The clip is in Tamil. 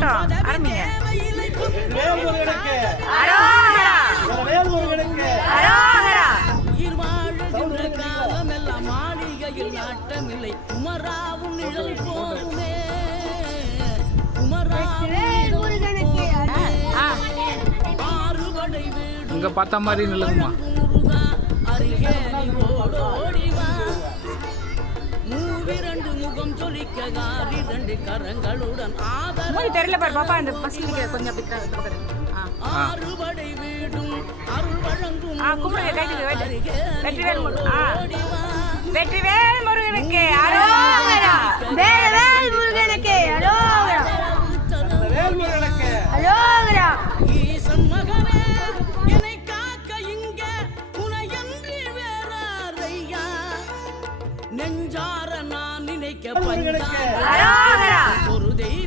போட்டோம். ஆரம்பிங்க வேல்முருகனுக்கு அரோகரா. வேல்முருகனுக்கு அரோகரா. உயிர் வாழுகின்ற மாளிகையில் நாட்டமில்லை குமராவும் நிழல் போதுமே குமராவும் வீடு இங்க பார்த்த மாதிரி நிலங்குமா மூவிரண்டு முகம் சொலிக்க காரி ரெண்டு கரங்களுடன் ஆதரவு தெரியல பாரு பாப்பா இந்த பஸ் நிக்க கொஞ்சம் அப்படி ஆறுபடை வீடும் அருள் வழங்கும் ஆ கும்பிடுங்க கைட்டு வெற்றி ஆ. வேறாரையா நெஞ்சார